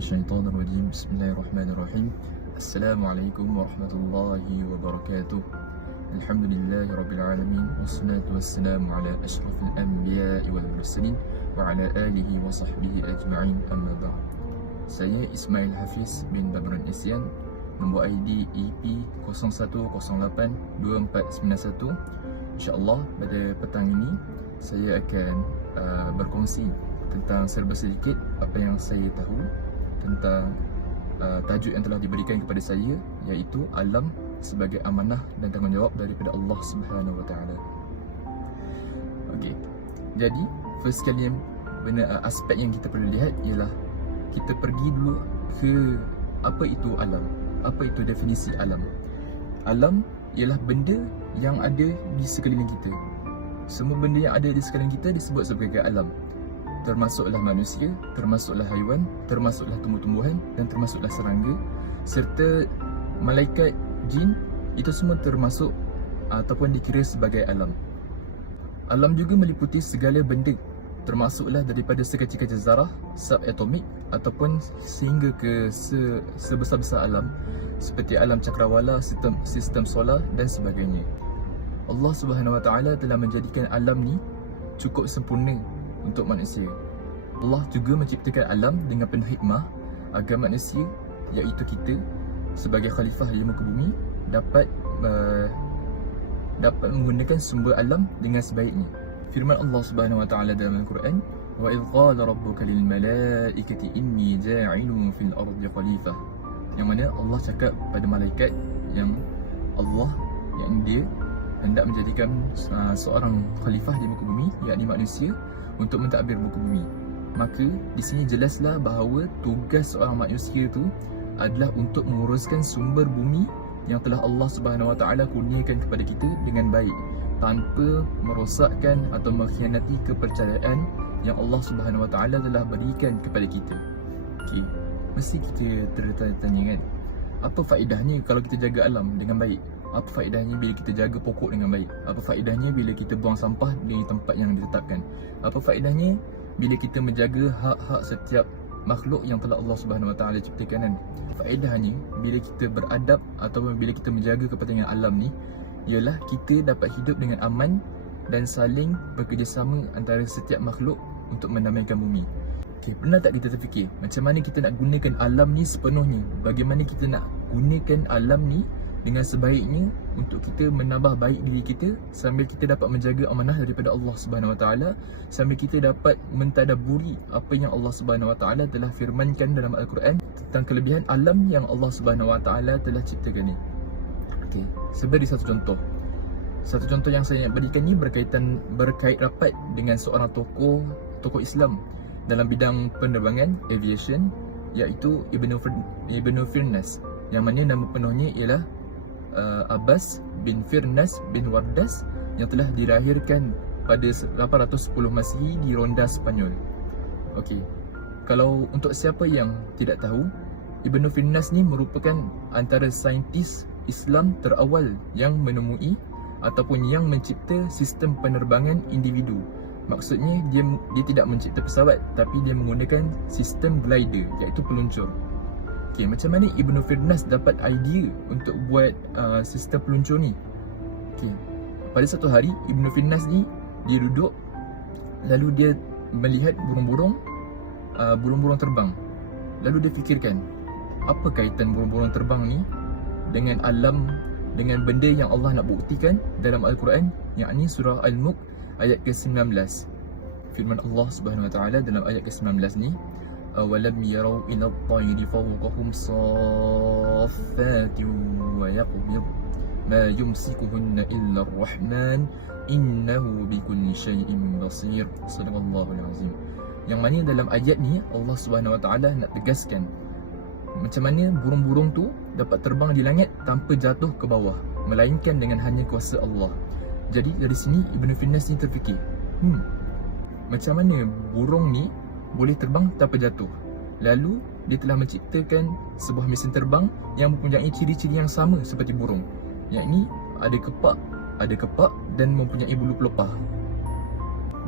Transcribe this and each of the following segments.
الشيطان الرجيم بسم الله الرحمن الرحيم السلام عليكم ورحمة الله وبركاته الحمد لله رب العالمين والصلاة والسلام على أشرف الأنبياء والمرسلين وعلى آله وصحبه أجمعين أما بعد. Saya Ismail Hafiz bin Babran Isyan, nombor ID EP01082491. InsyaAllah pada petang ini saya akan berkongsi tentang serba sedikit apa yang saya tahu tentang tajuk yang telah diberikan kepada saya, iaitu alam sebagai amanah dan tanggungjawab daripada Allah Subhanahu Wa Taala. Okey. Jadi, first kali aspek yang kita perlu lihat ialah kita pergi dulu ke apa itu alam. Apa itu definisi alam? Alam ialah benda yang ada di sekeliling kita. Semua benda yang ada di sekeliling kita disebut sebagai alam. Termasuklah manusia, termasuklah haiwan, termasuklah tumbuh-tumbuhan dan termasuklah serangga serta malaikat, jin. Itu semua termasuk ataupun dikira sebagai alam. Alam juga meliputi segala benda, termasuklah daripada sekecil-kecil zarah, subatomik ataupun sehingga ke sebesar-besar alam seperti alam cakrawala, sistem solar dan sebagainya. Allah Subhanahu Wa Taala telah menjadikan alam ni cukup sempurna untuk manusia. Allah juga menciptakan alam dengan penuh hikmah agar manusia, iaitu kita sebagai khalifah di muka bumi, dapat menggunakan sumber alam dengan sebaiknya. Firman Allah Subhanahu Wa Taala dalam Al-Quran, "Wa idh qala rabbuka lil malaikati inni ja'ilun fil ardi khalifah." Yang mana Allah cakap pada malaikat yang dia hendak menjadikan seorang khalifah di muka bumi, yakni manusia, untuk mentadbir muka bumi. Maka di sini jelaslah bahawa tugas seorang manusia itu adalah untuk menguruskan sumber bumi yang telah Allah Subhanahu Wa Taala kurniakan kepada kita dengan baik, tanpa merosakkan atau mengkhianati kepercayaan yang Allah Subhanahu Wa Taala telah berikan kepada kita. Okey, mesti kita tertanya-tanya kan, apa faedahnya kalau kita jaga alam dengan baik? Apa faedahnya bila kita jaga pokok dengan baik? Apa faedahnya bila kita buang sampah di tempat yang ditetapkan? Apa faedahnya bila kita menjaga hak-hak setiap makhluk yang telah Allah Subhanahu Wa Taala ciptakan kan? Faedahnya bila kita beradab ataupun bila kita menjaga kepentingan alam ni ialah kita dapat hidup dengan aman dan saling bekerjasama antara setiap makhluk untuk mendamaikan bumi. Okay, pernah tak kita terfikir macam mana kita nak gunakan alam ni sepenuhnya? Bagaimana kita nak gunakan alam ni dengan sebaiknya untuk kita menambah baik diri kita, sambil kita dapat menjaga amanah daripada Allah Subhanahu Wa Taala, sambil kita dapat mentadabburi apa yang Allah Subhanahu Wa Taala telah firmankan dalam Al-Quran tentang kelebihan alam yang Allah Subhanahu Wa Taala telah ciptakan ni. Okey, sebagai satu contoh. Satu contoh yang saya nak berikan ni berkait rapat dengan seorang tokoh Islam dalam bidang penerbangan aviation, iaitu Ibnu Firnas, yang mana nama penuhnya ialah Abbas bin Firnas bin Wardas, yang telah dilahirkan pada 810 Masihi di Ronda, Spanyol. Okey, kalau untuk siapa yang tidak tahu, Ibnu Firnas ni merupakan antara saintis Islam terawal yang menemui ataupun yang mencipta sistem penerbangan individu. Maksudnya dia tidak mencipta pesawat, tapi dia menggunakan sistem glider, iaitu peluncur. Okay, macam mana Ibnu Firnas dapat idea untuk buat sistem peluncur ni? Okay, pada satu hari Ibnu Firnas ni dia duduk, lalu dia melihat burung-burung terbang. Lalu dia fikirkan, apa kaitan burung-burung terbang ni dengan alam, dengan benda yang Allah nak buktikan dalam Al-Quran, yakni surah Al-Mulk ayat ke-19. Firman Allah Subhanahu Wa Taala dalam ayat ke-19 ni, awalam yarau ila at-tayri fawqahum saffatin wa yaqbid ma yumsikuhunna illa ar-rahman innahu bikulli shay'in basir. Sadaqallahul azim. Yang mana dalam ayat ni Allah Subhanahu Wa Taala nak tegaskan macam mana burung-burung tu dapat terbang di langit tanpa jatuh ke bawah, melainkan dengan hanya kuasa Allah. Jadi dari sini Ibnu Firnas ni terfikir, macam mana burung ni boleh terbang tanpa jatuh? Lalu dia telah menciptakan sebuah mesin terbang yang mempunyai ciri-ciri yang sama seperti burung, yakni ada kepak dan mempunyai bulu pelepah.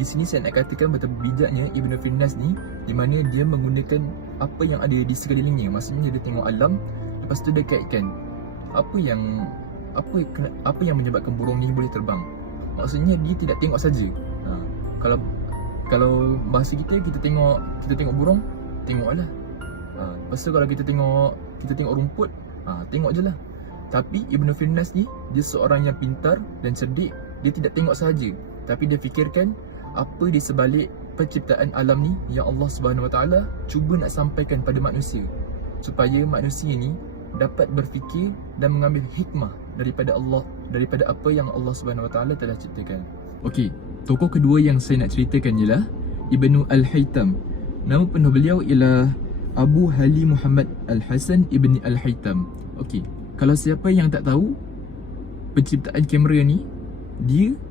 Di sini saya nak katakan betapa bijaknya Ibnu Firnas ni, di mana dia menggunakan apa yang ada di sekelilingnya. Maksudnya dia tengok alam, lepas tu dia kaitkan apa yang menyebabkan burung ni boleh terbang. Maksudnya dia tidak tengok saja. Kalau bahasa kita tengok burung, tengoklah. Lepas tu kalau kita tengok rumput, tengok je lah. Tapi Ibnu Firnas ni, dia seorang yang pintar dan cerdik. Dia tidak tengok sahaja, tapi dia fikirkan apa di sebalik penciptaan alam ni yang Allah Subhanahu Wa Taala cuba nak sampaikan pada manusia, supaya manusia ni dapat berfikir dan mengambil hikmah daripada Allah, daripada apa yang Allah Subhanahu Wa Taala telah ciptakan. Okey, tokoh kedua yang saya nak ceritakan ialah Ibnu Al-Haytham. Nama penuh beliau ialah Abu Halim Muhammad Al-Hasan Ibni Al-Haytham. Okey, kalau siapa yang tak tahu penciptaan kamera ni,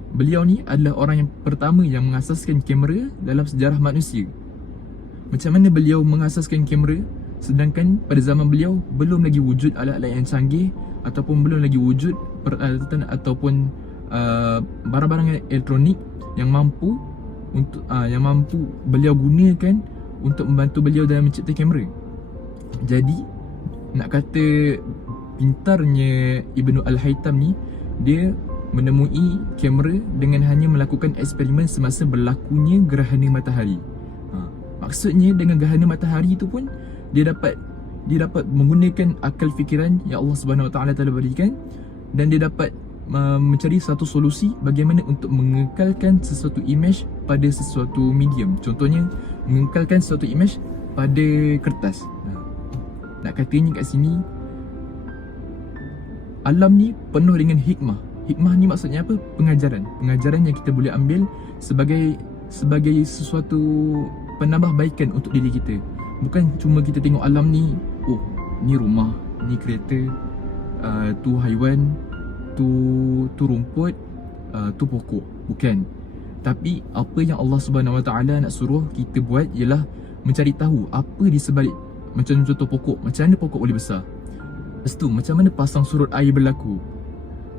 beliau ni adalah orang yang pertama yang mengasaskan kamera dalam sejarah manusia. Macam mana beliau mengasaskan kamera sedangkan pada zaman beliau belum lagi wujud alat-alat yang canggih, ataupun belum lagi wujud peralatan ataupun barang-barang elektronik yang mampu beliau gunakan untuk membantu beliau dalam mencipta kamera. Jadi nak kata pintarnya Ibnu Al-Haytham ni, dia menemui kamera dengan hanya melakukan eksperimen semasa berlakunya gerhana matahari. Maksudnya dengan gerhana matahari itu pun dia dapat menggunakan akal fikiran yang Allah Subhanahu Wa Taala telah berikan, dan dia dapat mencari satu solusi bagaimana untuk mengekalkan sesuatu image pada sesuatu medium. Contohnya mengekalkan sesuatu image pada kertas. Nak katanya kat sini, alam ni penuh dengan hikmah. Hikmah ni maksudnya apa? Pengajaran yang kita boleh ambil sebagai sesuatu penambahbaikan untuk diri kita. Bukan cuma kita tengok alam ni, oh ni rumah, ni kereta, tu haiwan, tu rumput, tu pokok. Bukan. Tapi apa yang Allah Subhanahu Wa Taala nak suruh kita buat ialah mencari tahu apa di sebalik. Macam contoh pokok, macam mana pokok boleh besar? Lepas tu macam mana pasang surut air berlaku?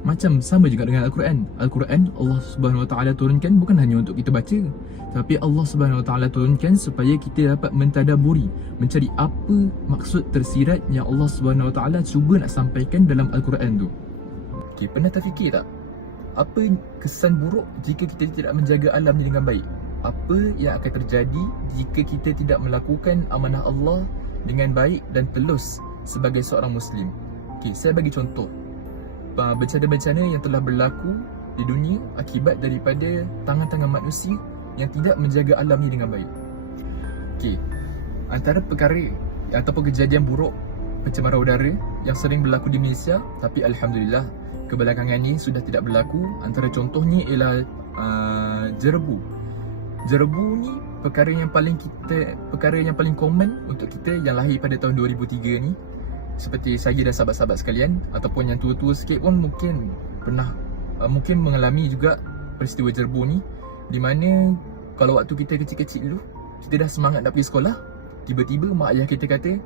Macam sama juga dengan Al-Quran. Al-Quran Allah Subhanahu Wa Taala turunkan bukan hanya untuk kita baca, tapi Allah Subhanahu Wa Taala turunkan supaya kita dapat mentadaburi, mencari apa maksud tersirat yang Allah Subhanahu Wa Taala cuba nak sampaikan dalam Al-Quran tu. Okay, pernah terfikir tak apa kesan buruk jika kita tidak menjaga alam ni dengan baik? Apa yang akan terjadi jika kita tidak melakukan amanah Allah dengan baik dan telus sebagai seorang Muslim? Okay, saya bagi contoh bencana-bencana yang telah berlaku di dunia akibat daripada tangan-tangan manusia yang tidak menjaga alam ni dengan baik. Okey, antara perkara ataupun kejadian buruk pencemaran udara yang sering berlaku di Malaysia, tapi alhamdulillah kebelakangan ni sudah tidak berlaku. Antara contohnya ialah jerebu. Jerebu ni perkara yang paling common untuk kita yang lahir pada tahun 2003 ni. Seperti saya dan sahabat-sahabat sekalian, ataupun yang tua-tua sikit pun mungkin pernah mengalami juga peristiwa jerebu ni, di mana kalau waktu kita kecil-kecil dulu, kita dah semangat nak pergi sekolah, tiba-tiba mak ayah kita kata,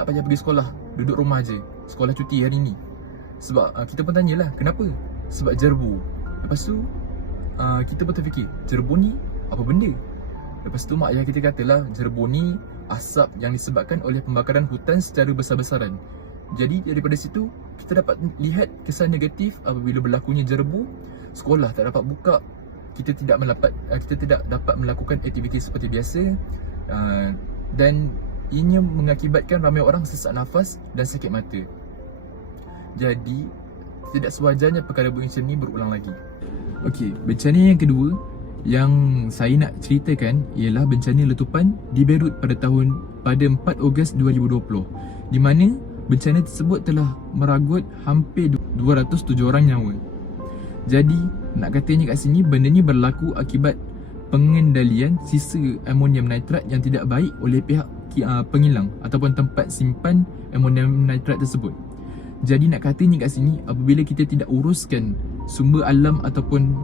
tak payah pergi sekolah, duduk rumah je, sekolah cuti hari ni. Sebab kita pun tanyalah, kenapa? Sebab jerebu. Lepas tu kita pun terfikir, jerebu ni apa benda? Lepas tu mak ayah kita katalah, jerebu ni asap yang disebabkan oleh pembakaran hutan secara besar-besaran. Jadi daripada situ kita dapat lihat kesan negatif apabila berlakunya jerebu, sekolah tak dapat buka, kita tidak dapat melakukan aktiviti seperti biasa, dan ianya mengakibatkan ramai orang sesak nafas dan sakit mata. Jadi tidak sewajarnya perkara macam ni berulang lagi. Okey, bencana yang kedua yang saya nak ceritakan ialah bencana letupan di Beirut pada 4 Ogos 2020, di mana bencana tersebut telah meragut hampir 207 orang nyawa. Jadi nak katanya kat sini, benda ni berlaku akibat pengendalian sisa amonium nitrat yang tidak baik oleh pihak pengilang ataupun tempat simpan amonium nitrat tersebut. Jadi nak katanya kat sini, apabila kita tidak uruskan sumber alam ataupun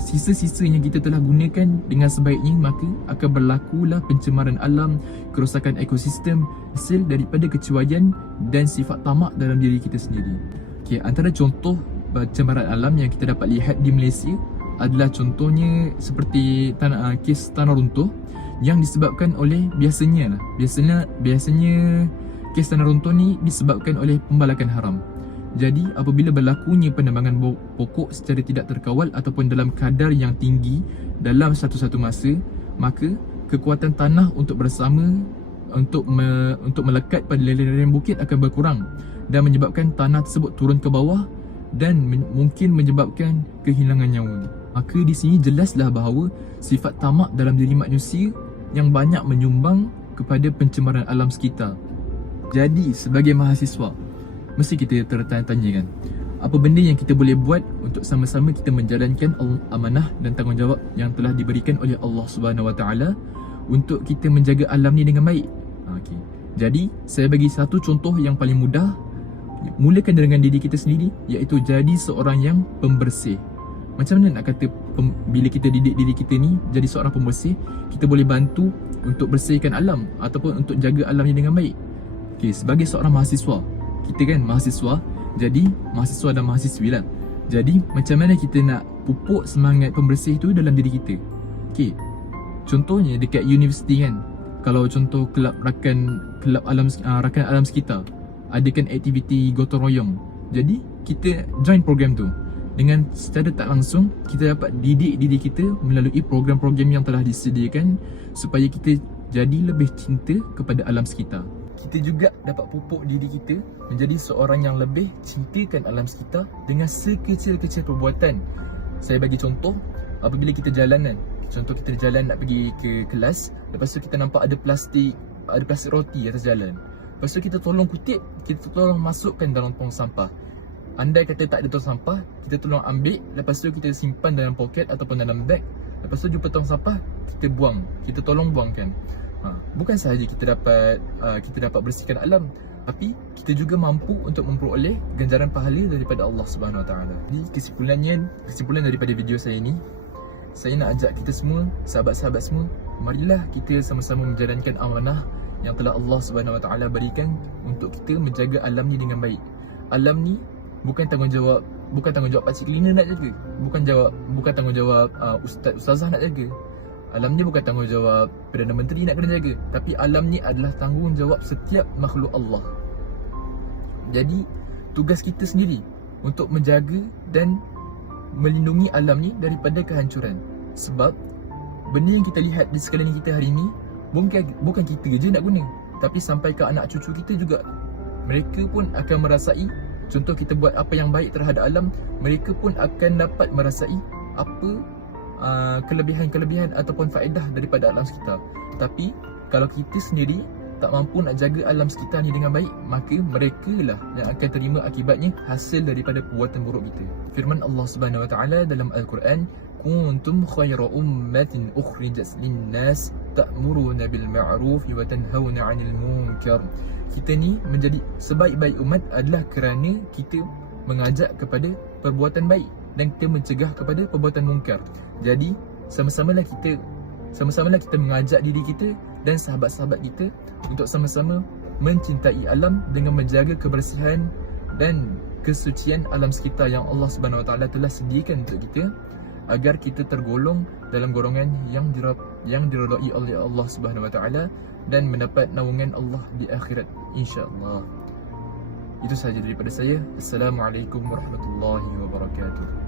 sisa-sisa yang kita telah gunakan dengan sebaiknya, maka akan berlakulah pencemaran alam, kerosakan ekosistem hasil daripada kecuaian dan sifat tamak dalam diri kita sendiri. Okay, antara contoh pencemaran alam yang kita dapat lihat di Malaysia adalah contohnya seperti kes tanah runtuh. yang disebabkan oleh biasanya kes tanah runtuh ni disebabkan oleh pembalakan haram. Jadi apabila berlakunya penebangan pokok secara tidak terkawal ataupun dalam kadar yang tinggi dalam satu-satu masa, maka kekuatan tanah untuk melekat pada lereng bukit akan berkurang dan menyebabkan tanah tersebut turun ke bawah dan mungkin menyebabkan kehilangan nyawa. Maka di sini jelaslah bahawa sifat tamak dalam diri manusia yang banyak menyumbang kepada pencemaran alam sekitar. Jadi sebagai mahasiswa, mesti kita tertanya-tanya kan, apa benda yang kita boleh buat untuk sama-sama kita menjalankan amanah dan tanggungjawab yang telah diberikan oleh Allah Subhanahu Wa Taala untuk kita menjaga alam ni dengan baik. Okey. Jadi saya bagi satu contoh yang paling mudah. Mulakan dengan diri kita sendiri, iaitu jadi seorang yang pembersih. Macam mana nak kata bila kita didik diri kita ni jadi seorang pembersih, kita boleh bantu untuk bersihkan alam ataupun untuk jaga alam ni dengan baik. Okey, sebagai seorang mahasiswa, kita kan mahasiswa, jadi mahasiswa dan mahasiswi lah. Jadi macam mana kita nak pupuk semangat pembersih tu dalam diri kita? Okey, contohnya dekat universiti kan, kalau contoh rakan alam sekitar adakan aktiviti gotong royong, jadi kita join program tu. Dengan secara tak langsung kita dapat didik diri kita melalui program-program yang telah disediakan supaya kita jadi lebih cinta kepada alam sekitar. Kita juga dapat pupuk diri kita menjadi seorang yang lebih cintakan alam sekitar dengan sekecil-kecil perbuatan. Saya bagi contoh, apabila kita jalan kan, contoh kita jalan nak pergi ke kelas, lepas tu kita nampak ada plastik roti atas jalan. Lepas tu kita tolong kutip, kita tolong masukkan dalam tong sampah. Andai kata tak ada tong sampah, kita tolong ambil, lepas tu kita simpan dalam poket ataupun dalam beg. Lepas tu jumpa tong sampah, kita buang, kita tolong buangkan. Bukan sahaja kita dapat bersihkan alam, tapi kita juga mampu untuk memperoleh ganjaran pahala daripada Allah Subhanahu Wa Taala. Jadi kesimpulan daripada video saya ni, saya nak ajak kita semua, sahabat-sahabat semua, marilah kita sama-sama menjalankan amanah yang telah Allah Subhanahu Wa Taala berikan untuk kita menjaga alam ni dengan baik. Alam ni bukan tanggungjawab pakcik cleaner nak jaga, bukan tanggungjawab ustazah nak jaga. Alam ni bukan tanggungjawab Perdana Menteri nak kena jaga, tapi alam ni adalah tanggungjawab setiap makhluk Allah. Jadi tugas kita sendiri untuk menjaga dan melindungi alam ni daripada kehancuran. Sebab benda yang kita lihat di sekeliling kita hari ni bukan kita je nak guna, tapi sampai ke anak cucu kita juga. Mereka pun akan merasai, contoh kita buat apa yang baik terhadap alam, mereka pun akan dapat merasai apa kelebihan-kelebihan ataupun faedah daripada alam sekitar. Tapi kalau kita sendiri tak mampu nak jaga alam sekitar ni dengan baik, maka mereka lah yang akan terima akibatnya hasil daripada perbuatan buruk kita. Firman Allah Subhanahu Wa Taala dalam Al-Quran, kuntum khayra ummatin ukhrijat lin-nas ta'muruna bil ma'ruf wa tanhauna 'anil munkar. Kita ni menjadi sebaik-baik umat adalah kerana kita mengajak kepada perbuatan baik dan kita mencegah kepada perbuatan mungkar. Jadi sama-samalah kita mengajak diri kita dan sahabat-sahabat kita untuk sama-sama mencintai alam dengan menjaga kebersihan dan kesucian alam sekitar yang Allah Subhanahu Wa Taala telah sediakan untuk kita, agar kita tergolong dalam golongan yang diredai oleh Allah Subhanahu Wa Taala dan mendapat naungan Allah di akhirat, insya-Allah. Itu sahaja daripada saya. Assalamualaikum warahmatullahi wabarakatuh.